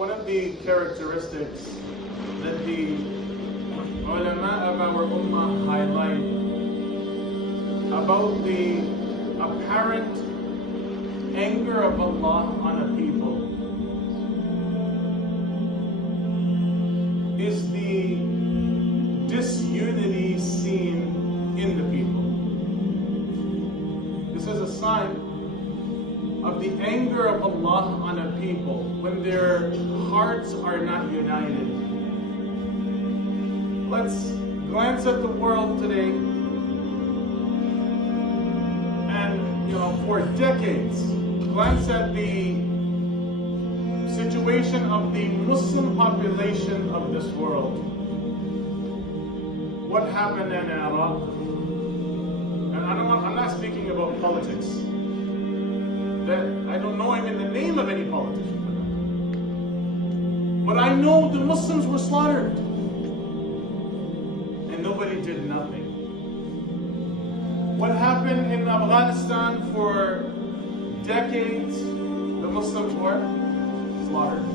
one of the characteristics that the ulama of our ummah highlight about the apparent anger of Allah on a people is the disunity seen in the people. This is a sign of the anger of Allah on a people when their hearts are not united. Let's glance at the world today, and for decades, glance at the situation of the Muslim population of this world. What happened in Iraq? And I'm not speaking about politics. I don't know even the name of any politician. But I know the Muslims were slaughtered. And nobody did nothing. What happened in Afghanistan for decades? The Muslims were slaughtered.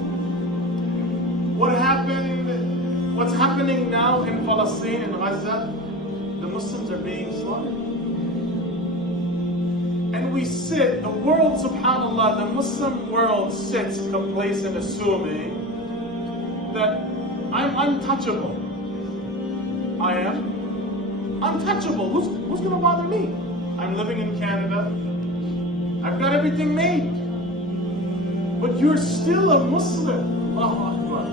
What's happening now in Palestine and Gaza? The Muslims are being slaughtered. And we sit, the world, subhanAllah, the Muslim world sits complacent, assuming that I'm untouchable. I am untouchable. Who's going to bother me? I'm living in Canada. I've got everything made. But you're still a Muslim. Allahu Akbar.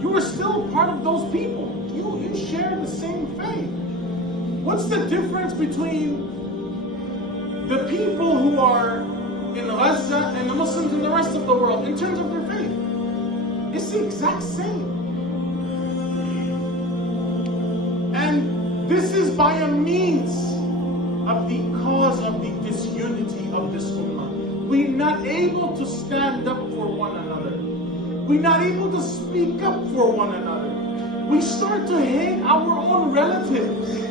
You are still part of those people. You share the same faith. What's the difference between the people who are in Gaza and the Muslims in the rest of the world in terms of their faith? It's the exact same. And this is by a means of the cause of the disunity of this ummah. We're not able to stand up for one another. We're not able to speak up for one another. We start to hate our own relatives.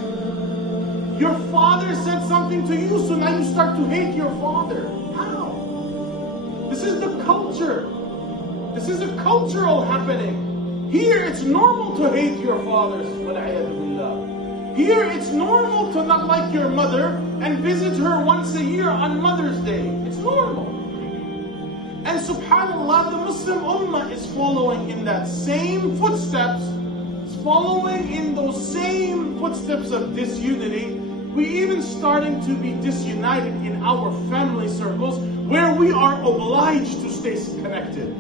Your father said something to you, so now you start to hate your father. How? This is the culture. This is a cultural happening. Here it's normal to hate your fathers. Here it's normal to not like your mother and visit her once a year on Mother's Day. It's normal. And subhanAllah, the Muslim ummah is following in that same footsteps. It's following in those same footsteps of disunity. We even starting to be disunited in our family circles where we are obliged to stay connected.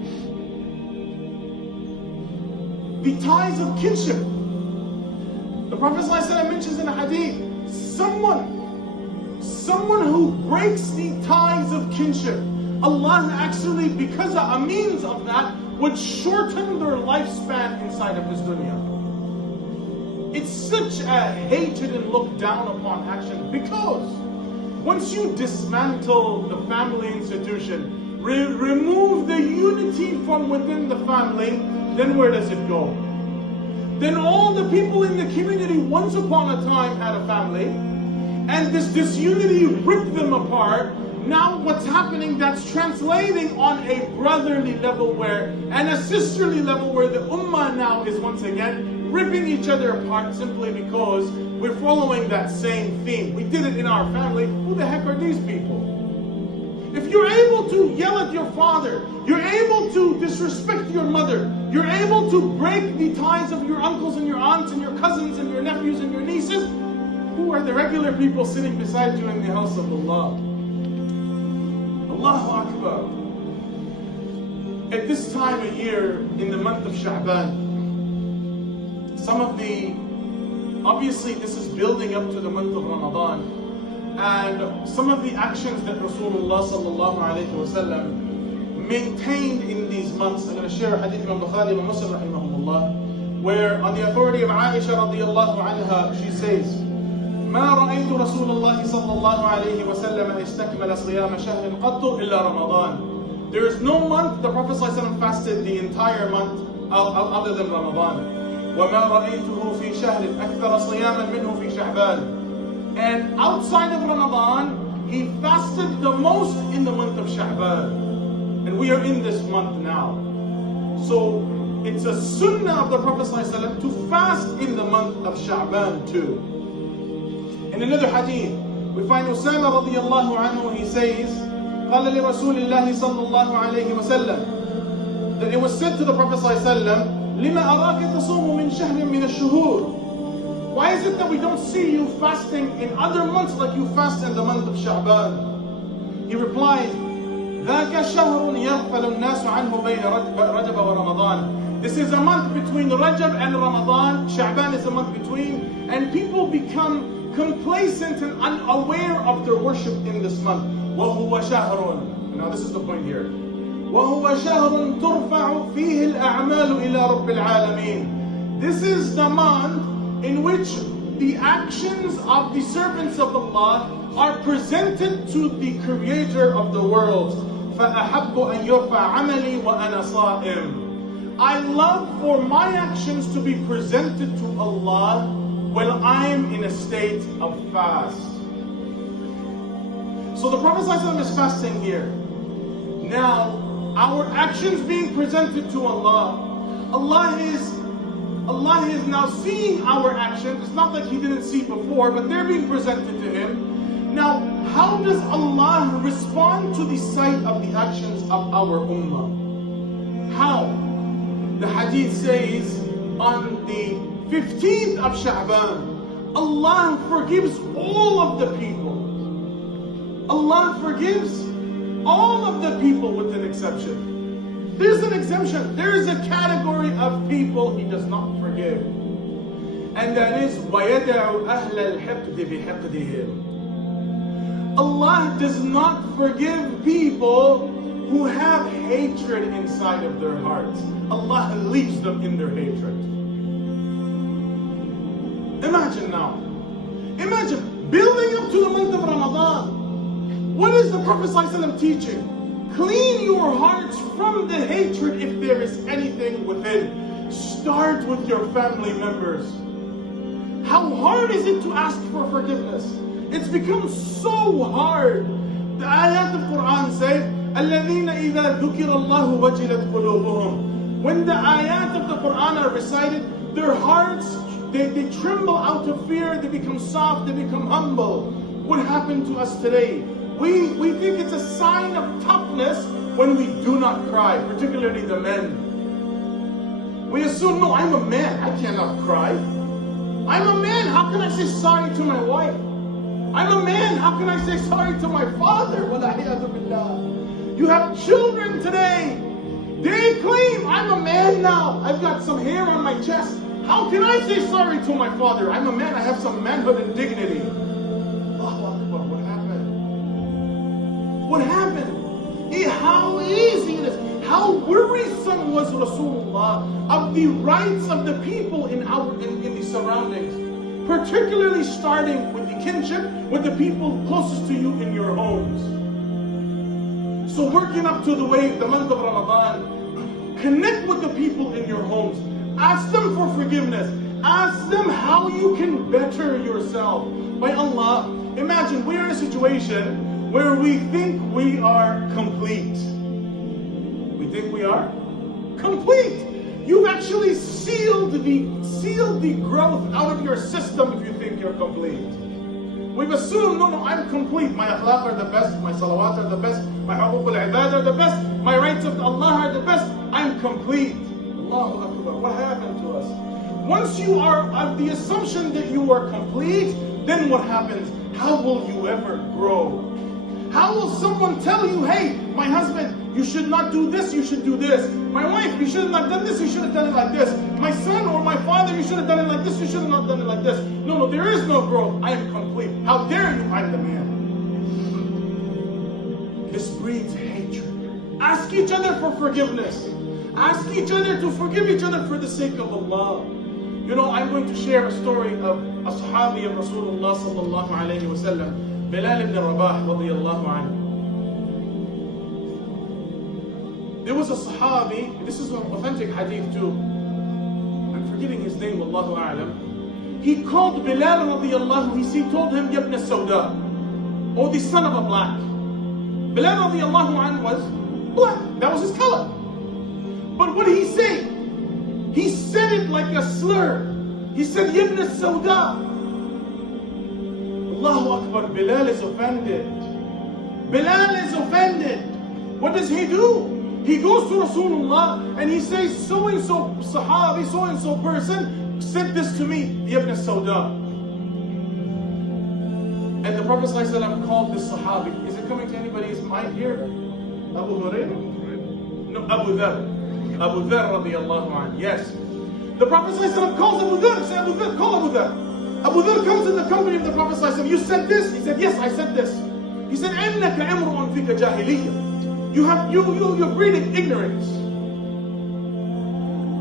The ties of kinship. The Prophet ﷺ mentions in a hadith, someone who breaks the ties of kinship, Allah actually, because of a means of that, would shorten their lifespan inside of this dunya. It's such a hated and looked down upon action because once you dismantle the family institution, remove the unity from within the family, then where does it go? Then all the people in the community once upon a time had a family, and this disunity ripped them apart. Now what's happening, that's translating on a brotherly level and a sisterly level where the ummah now is once again ripping each other apart simply because we're following that same theme. We did it in our family. Who the heck are these people? If you're able to yell at your father, you're able to disrespect your mother, you're able to break the ties of your uncles and your aunts and your cousins and your nephews and your nieces, who are the regular people sitting beside you in the house of Allah? Allahu Akbar. At this time of year, in the month of Sha'ban, obviously this is building up to the month of Ramadan, and some of the actions that Rasulullah sallallahu alayhi wa sallam maintained in these months. I'm going to share a hadith from Bukhari and Muslim rahimahumullah, where on the authority of Aisha radiallahu anha, she says, ما رأيت رسول الله صلى الله عليه وسلم استكمل صيام شهر قط إلا رمضان. There is no month the Prophet ﷺ fasted the entire month other than Ramadan. وما رأيته في شهر أكثر صياما منه في شعبان. And outside of Ramadan, he fasted the most in the month of Sha'ban. And we are in this month now. So it's a sunnah of the Prophet ﷺ to fast in the month of Sha'ban too. In another hadith, we find Usama radiallahu anhu, he says, قال لرسول الله صلى الله عليه وسلم, that it was said to the Prophet ﷺ, لما أراك تصوم من شهر من الشهور? Why is it that we don't see you fasting in other months like you fast in the month of Sha'ban? He replied, ذاك شهر يغفل الناس عنه بين رجب ورمضان. This is a month between Rajab and Ramadan. Sha'ban is a month between, and people become complacent and unaware of their worship in this month. وهو شهر. Now this is the point here. وهو شهر ترفع فيه الأعمال إلى رب العالمين. This is the month in which the actions of the servants of Allah are presented to the Creator of the world. فأحب أن يرفع عملي وأنا صائم. I love for my actions to be presented to Allah while I'm in a state of fast. So the Prophet ﷺ is fasting here. Now, our actions being presented to Allah, Allah is now seeing our actions. It's not like He didn't see before, but they're being presented to Him. Now, how does Allah respond to the sight of the actions of our ummah? How? The hadith says, on the 15th of Sha'ban, Allah forgives all of the people. Allah forgives all of the people with an exception. There's an exemption. There is a category of people He does not forgive. And that is, وَيَدَعُ أَهْلَ الْحِقْدِ بِحِقْدِهِمْ. Allah does not forgive people who have hatred inside of their hearts. Allah leaves them in their hatred. Imagine now. Imagine building up to the month of Ramadan. What is the Prophet ﷺ teaching? Clean your hearts from the hatred if there is anything within. Start with your family members. How hard is it to ask for forgiveness? It's become so hard. The ayat of Quran say, الَّذِينَ إِذَا ذُكِرَ اللَّهُ وَجِلَتْ قُلُوبُهُمْ. When the ayat of the Quran are recited, their hearts, they tremble out of fear, they become soft, they become humble. What happened to us today? We think it's a sign of toughness when we do not cry, particularly the men. We assume, no, I'm a man, I cannot cry. I'm a man, how can I say sorry to my wife? I'm a man, how can I say sorry to my father? You have children today. They claim, I'm a man now. I've got some hair on my chest. How can I say sorry to my father? I'm a man, I have some manhood and dignity. Allahu Akbar, what happened? What happened? How easy it is. How worrisome was Rasulullah of the rights of the people in the surroundings. Particularly starting with the kinship, with the people closest to you in your homes. So working up to the month of Ramadan, connect with the people in your homes. Ask them for forgiveness. Ask them how you can better yourself. By Allah, imagine we're in a situation where we think we are complete. We think we are complete. You've actually sealed the growth out of your system if you think you're complete. We've assumed, no, I'm complete. My akhlaq are the best, my salawat are the best, my huquq al-ibad are the best, my rights of Allah are the best. I'm complete. Allahu Akbar. What happened to us? Once you are of the assumption that you are complete, then what happens? How will you ever grow? How will someone tell you, hey, my husband, you should not do this, you should do this. My wife, you should have not done this, you should have done it like this. My son or my father, you should have done it like this, you should have not done it like this. No, there is no growth. I am complete. How dare you, I'm the man. This breeds hatred. Ask each other for forgiveness. Ask each other to forgive each other for the sake of Allah. You know, I'm going to share a story of a sahabi of Rasulullah sallallahu alayhi wa sallam, Bilal ibn Rabah radiyallahu anhu. There was a sahabi, this is an authentic hadith too. I'm forgetting his name, Allahu a'lam. He called Bilal radiyallahu, he told him, Ibn Sawda, or the son of a black. Bilal radiyallahu anhu was black, that was his color. But what did he say? He said it like a slur. He said, Ibn al-Sawda. Allahu Akbar, Bilal is offended. Bilal is offended. What does he do? He goes to Rasulullah and he says, so-and-so Sahabi, so-and-so person said this to me, Ibn al-Sawda. And the Prophet ﷺ called this Sahabi. Is it coming to anybody's mind here? Abu Hurairah? No, Abu Dhar. Abu Dhar radiyallahu anhu. Yes. The Prophet ﷺ calls Abu Dhar. Say, Abu Dhar, call Abu Dhar. Abu Dhar comes in the company of the Prophet ﷺ. You said this? He said, yes, I said this. He said, إِنَّكَ إِمْرُؤٌ فِيكَ جَاهِلِيَّةٌ. You're breeding ignorance.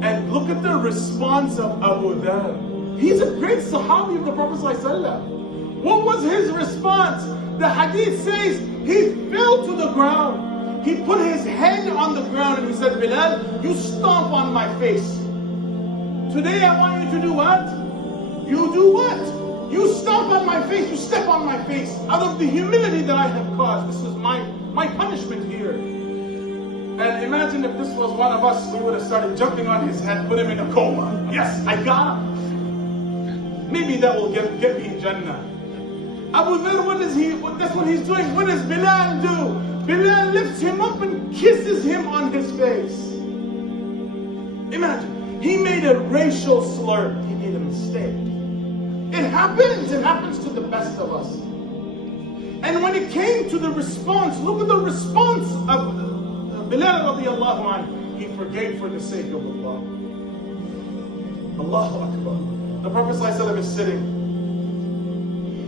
And look at the response of Abu Dhar. He's a great Sahabi of the Prophet ﷺ. What was his response? The hadith says he fell to the ground. He put his head on the ground and he said, Bilal, you stomp on my face. Today I want you to do what? You do what? You stomp on my face, you step on my face. Out of the humility that I have caused. This is my punishment here. And imagine if this was one of us, we would have started jumping on his head, put him in a coma. Yes, I got him. Maybe that will get me Jannah. Abu Dhar, that's what he's doing. What does Bilal do? Bilal lifts him up and kisses him on his face. Imagine, he made a racial slur. He made a mistake. It happens to the best of us. And when it came to the response, look at the response of Bilal radiallahu anhu. He forgave for the sake of Allah. Allahu Akbar. The Prophet ﷺ is sitting.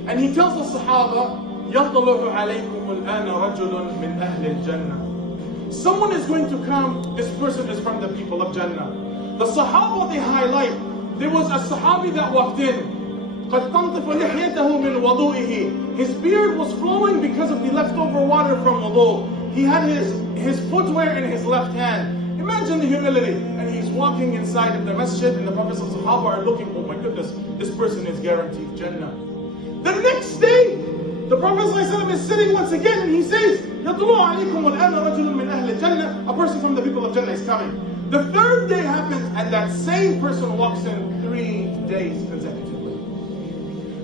And he tells the Sahaba, يَطْلُعُ عَلَيْكُمُ الْآنَ رَجُلٌ مِّنْ أَهْلِ الْجَنَّةِ. Someone is going to come, this person is from the people of Jannah. The Sahaba, they highlight, there was a Sahabi that walked in. قَدْ تَنْطِفُ لِحْيَتَهُ مِنْ وَضُوئِهِ. His beard was flowing because of the leftover water from wudu. He had his footwear in his left hand. Imagine the humility. And he's walking inside of the masjid and the Prophet and Sahaba are looking, oh my goodness, this person is guaranteed Jannah. The next day, the Prophet ﷺ is sitting once again and he says, يَطْلُعُ عَلَيْكُمُ الْآنَ رَجُلٌ مِّنْ أَهْلِ الْجَنَّةِ. A person from the people of Jannah is coming. The third day happens and that same person walks in 3 days consecutively.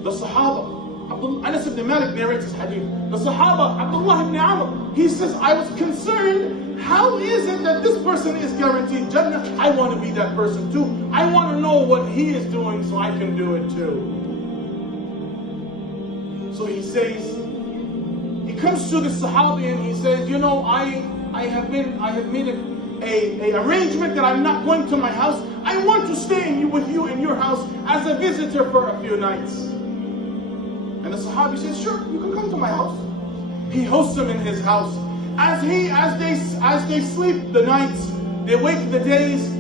The Sahaba, Anas ibn Malik narrates this hadith. The Sahaba, Abdullah ibn Amr, he says, I was concerned, how is it that this person is guaranteed Jannah? I want to be that person too. I want to know what he is doing so I can do it too. So he says, he comes to the Sahabi and he says, you know, I have made a arrangement that I'm not going to my house. I want to stay with you in your house as a visitor for a few nights. And the Sahabi says, sure, you can come to my house. He hosts him in his house. As they sleep the nights, they wake the days.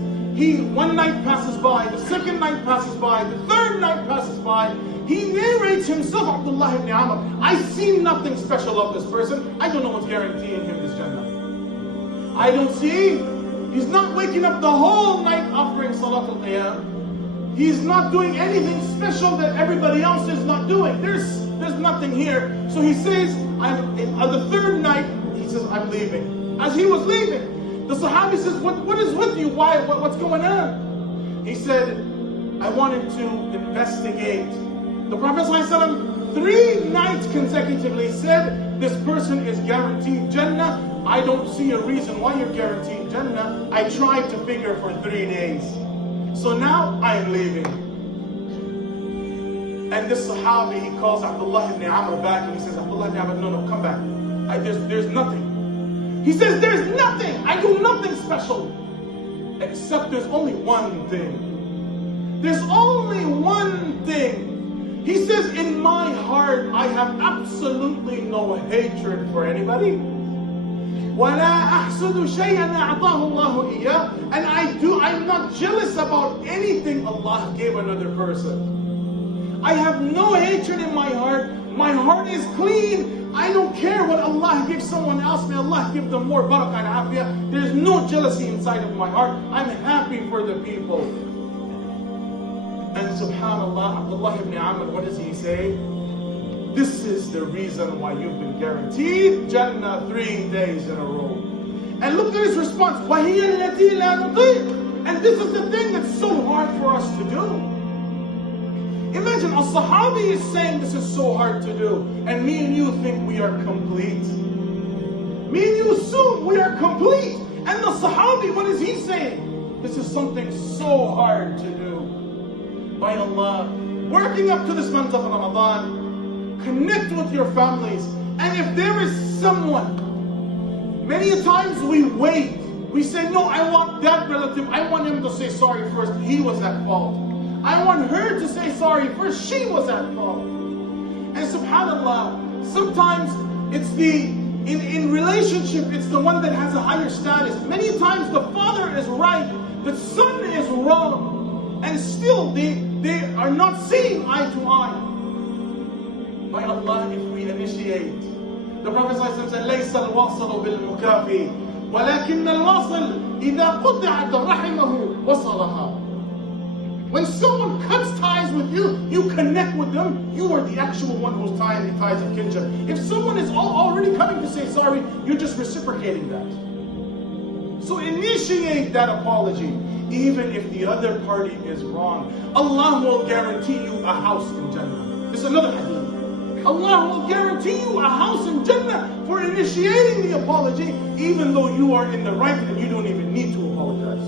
One night passes by, the second night passes by, the third night passes by. He narrates himself, Abdullah ibn Amr, I see nothing special of this person. I don't know what's guaranteeing him this Jannah. I don't see. He's not waking up the whole night offering Salat al-Qiyam. He's not doing anything special that everybody else is not doing. There's nothing here. So he says, on the third night, he says, I'm leaving. As he was leaving, the Sahabi says, what is with you? What's going on? He said, I wanted to investigate. The Prophet ﷺ 3 nights consecutively said, this person is guaranteed Jannah. I don't see a reason why you're guaranteed Jannah. I tried to figure for 3 days. So now I'm leaving. And this Sahabi, he calls Abdullah ibn Amr back and he says, Abdullah ibn Amr, no, come back. There's nothing. He says, there's nothing. I do nothing special. Except there's only one thing. There's only one thing. He says, in my heart, I have absolutely no hatred for anybody. وَلَا أَحْسُدُ شَيْئًا أَعْطَاهُ اللَّهُ إِيَّاهُ. And I'm not jealous about anything Allah gave another person. I have no hatred in my heart. My heart is clean. I don't care what Allah gives someone else. May Allah give them more barakah and afiyah. There's no jealousy inside of my heart. I'm happy for the people. And subhanallah, Abdullah ibn Amr, what does he say? This is the reason why you've been guaranteed Jannah 3 days in a row. And look at his response. وَهِيَ الَّتِي لَا نُطِيقُ. And this is the thing that's so hard for us to do. Imagine a Sahabi is saying this is so hard to do, and me and you think we are complete. Me and you assume we are complete. And the Sahabi, what is he saying? This is something so hard to do. By Allah, working up to this month of Ramadan, connect with your families. And if there is someone, many times we wait. We say, no, I want that relative, I want him to say sorry first. He was at fault. I want her to say sorry first. She was at fault. And subhanAllah, sometimes it's in relationship, it's the one that has a higher status. Many times the father is right, the son is wrong. And still they are not seeing eye to eye. By Allah, if we initiate. The Prophet said, لَيْسَ الْوَاصِلُ بِالْمُكَافِي وَلَكِنَّ الْوَاصِلُ إِذَا قُطِعَتْ رَحِمَهُ وَصَلَهَا. When someone cuts ties with you, you connect with them, you are the actual one who's tying the ties of kinship. If someone is already coming to say sorry, you're just reciprocating that. So initiate that apology, even if the other party is wrong. Allah will guarantee you a house in Jannah. This is another hadith. Allah will guarantee you a house in Jannah for initiating the apology, even though you are in the right and you don't even need to apologize.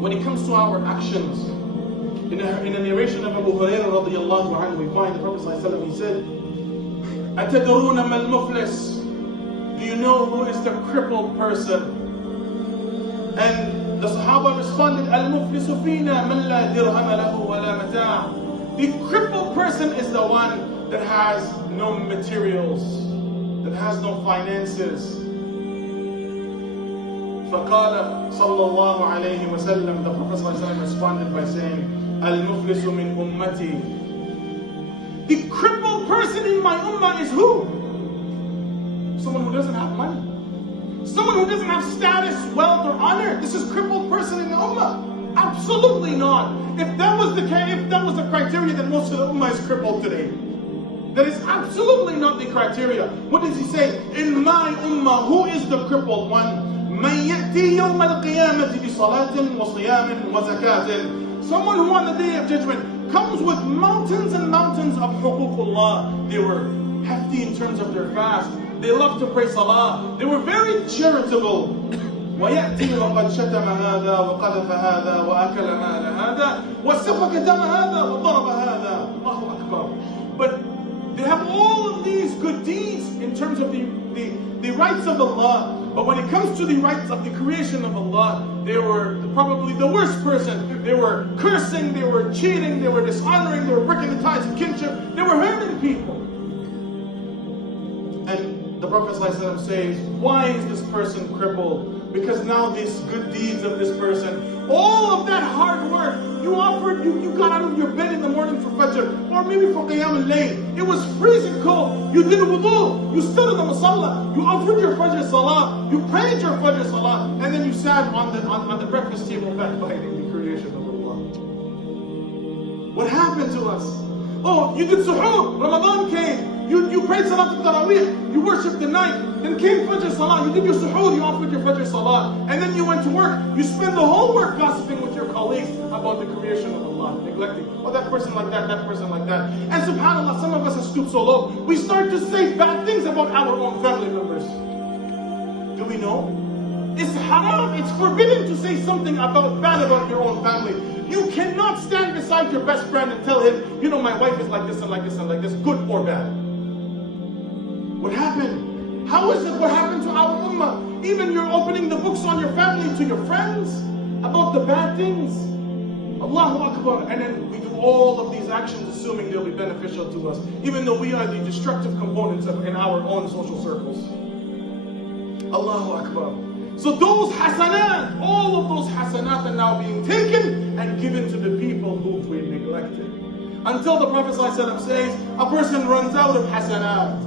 When it comes to our actions, in a narration of Abu Hurairah radiyallahu anhu, we find the Prophet ﷺ, he said, أَتَدْرُونَ مَا الْمُفْلِسِ. Do you know who is the crippled person? And the Sahaba responded, الْمُفْلِسُ فِينَا مَنْ لَا دِرْهَمَ لَهُ وَلَا مَتَاعٍ. The crippled person is the one that has no materials, that has no finances. فقال صلى الله عليه وسلم, the Prophet ﷺ responded by saying, المفلس من أمتي. The crippled person in my ummah is who? Someone who doesn't have money. Someone who doesn't have status, wealth, or honor. This is crippled person in the ummah. Absolutely not. If that was the criteria, then most of the ummah is crippled today. That is absolutely not the criteria. What does he say? In my ummah, who is the crippled one? مَنْ يَأْتِي يَوْمَ الْقِيَامَةِ بِصَلَاةٍ وَصِيَامٍ وَزَكَاةٍ. Someone who on the day of judgment comes with mountains and mountains of huququllah. They were hefty in terms of their fast. They loved to pray salah. They were very charitable. وَيَأْتِي وَقَدْ شَتَمَ هَذَا وَقَذَفَ هَذَا وَأَكَلَ مَالَ هَذَا وَسَفَكَ دَمَ هَذَا وَضَرَبَ هَذَا. Allahu Akbar. But they have all of these good deeds in terms of the rights of Allah. But when it comes to the rights of the creation of Allah, they were probably the worst person. They were cursing, they were cheating, they were dishonoring, they were breaking the ties of kinship, they were hurting people. And the Prophet ﷺ says, why is this person crippled? Because now these good deeds of this person, all of that hard work, you got out of your bed in the morning for Fajr, or maybe for Qiyam al-Layl. It was freezing cold. You did wudu, you stood in the Musalla, you offered your Fajr Salah, you prayed your Fajr Salah, and then you sat on the breakfast table backbiting the creation of Allah. What happened to us? Oh, you did suhoor, Ramadan came. You prayed Salat al-Taraweeh, you worshipped the night, then came Fajr Salah, you did your suhoor, you offered your Fajr Salah, and then you went to work, you spent the whole work gossiping with your colleagues about the creation of Allah, neglecting, oh that person like that person like that. And subhanAllah, some of us have stooped so low, we start to say bad things about our own family members. Do we know? It's haram, it's forbidden to say something bad about your own family. You cannot stand beside your best friend and tell him, you know, my wife is like this and like this and like this, good or bad. What happened? How is it what happened to our ummah? Even you're opening the books on your family to your friends about the bad things. Allahu Akbar. And then we do all of these actions assuming they'll be beneficial to us, even though we are the destructive components in our own social circles. Allahu Akbar. So those hasanat, all of those hasanat are now being taken and given to the people who we neglected. Until the Prophet ﷺ says, a person runs out of hasanat.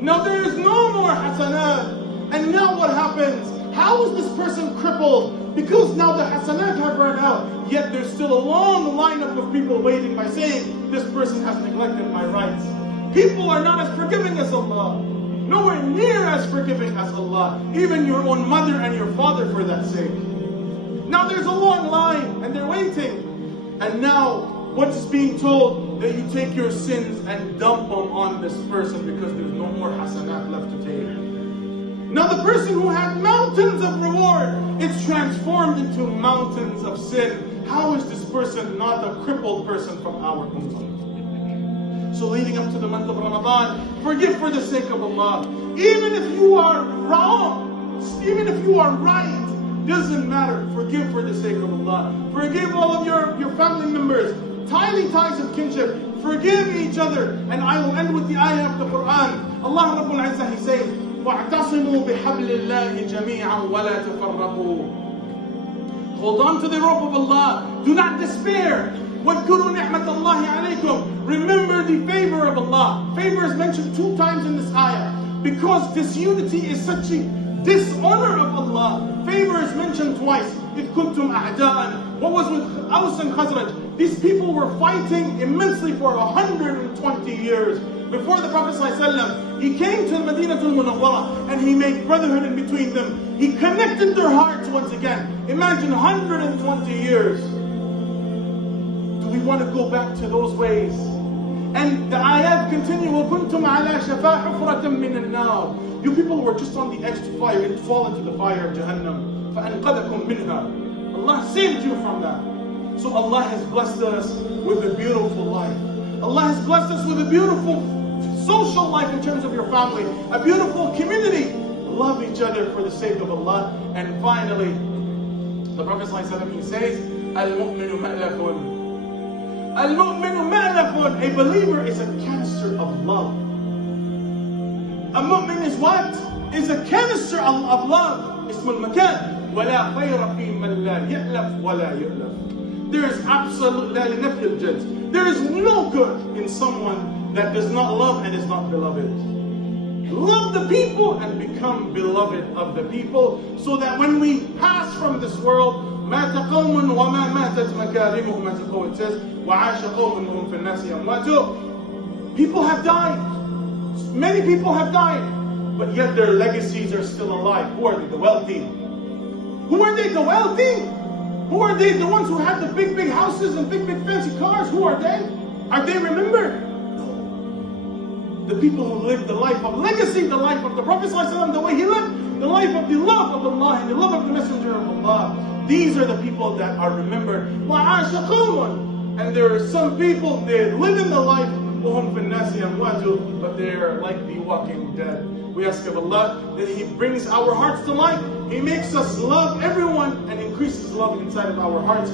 Now there is no more hasanat. And now what happens? How is this person crippled? Because now the hasanat have run out. Yet there's still a long lineup of people waiting by saying, this person has neglected my rights. People are not as forgiving as Allah. nowhere near as forgiving as Allah. Even your own mother and your father for that sake. Now there's a long line and they're waiting. And now what's being told? That you take your sins and dump them on this person because there's no more hasanat left to take. Now the person who had mountains of reward is transformed into mountains of sin. How is this person not a crippled person from our ummah? So leading up to the month of Ramadan, forgive for the sake of Allah. Even if you are wrong, even if you are right, doesn't matter. Forgive for the sake of Allah. Forgive all of your family members. Tiny ties of kinship. Forgive each other. And I will end with the ayah of the Quran. Allah Rabbul Izzah, He says, وَاعْتَصِمُوا بِحَبْلِ اللَّهِ جَمِيعًا وَلَا تَفَرَّقُوا. Hold on to the rope of Allah. Do not despair. وَاذْكُرُوا نِعْمَةَ اللَّهِ عَلَيْكُمْ. Remember the favor of Allah. Favor is mentioned 2 times in this ayah. Because disunity is such a dishonor of Allah. Favor is mentioned twice. إِذْ كُنْتُمْ أَعْدَاءً. What was with Aus and Khazraj? These people were fighting immensely for 120 years. Before the Prophet ﷺ, he came to Madinatul Munawwara and he made brotherhood in between them. He connected their hearts once again. Imagine 120 years. Do we want to go back to those ways? And the ayat continue, وَكُنْتُمْ عَلَى شَفَا حُفْرَةٍ مِّنَ النَّارِ. You people were just on the edge to fire and fall into the fire of Jahannam. فَأَنْقَذَكُمْ مِنْهَا. Allah saved you from that. So Allah has blessed us with a beautiful life. Allah has blessed us with a beautiful social life in terms of your family. A beautiful community. Love each other for the sake of Allah. And finally, the Prophet ﷺ, he says, Al-mu'minu ma'lafun. Al-mu'minu ma'lafun. A believer is a canister of love. A mu'min is what? Is a canister of love. Ismul makan. وَلَا خَيْرَ فِي مَنْ لَا يَأْلَفْ وَلَا يُؤْلَفْ. There is there is no good in someone that does not love and is not beloved. Love the people and become beloved of the people, so that when we pass from this world, مَاتَ قَوْمٌ وَمَا مَاتَتْ مَكَارِمُهُمْ, as the poet says, وَعَاشَ قَوْمٌ وَهُمْ فِي النَّاسِ أَمْوَاتٌ. People have died. Many people have died. But yet their legacies are still alive. Who are they? The wealthy. Who are they? The wealthy? Who are they? The ones who have the big, big houses and big, big fancy cars. Who are they? Are they remembered? No. The people who live the life of legacy, the life of the Prophet ﷺ, the way he lived, the life of the love of Allah and the love of the Messenger of Allah. These are the people that are remembered. وَعَاشَ قَوْمٌ. And there are some people, they live in the life, وَهُمْ فِي النَّاسِ أَمْوَاتٌ, but they are like the walking dead. We ask of Allah that He brings our hearts to life. He makes us love everyone and increases love inside of our hearts.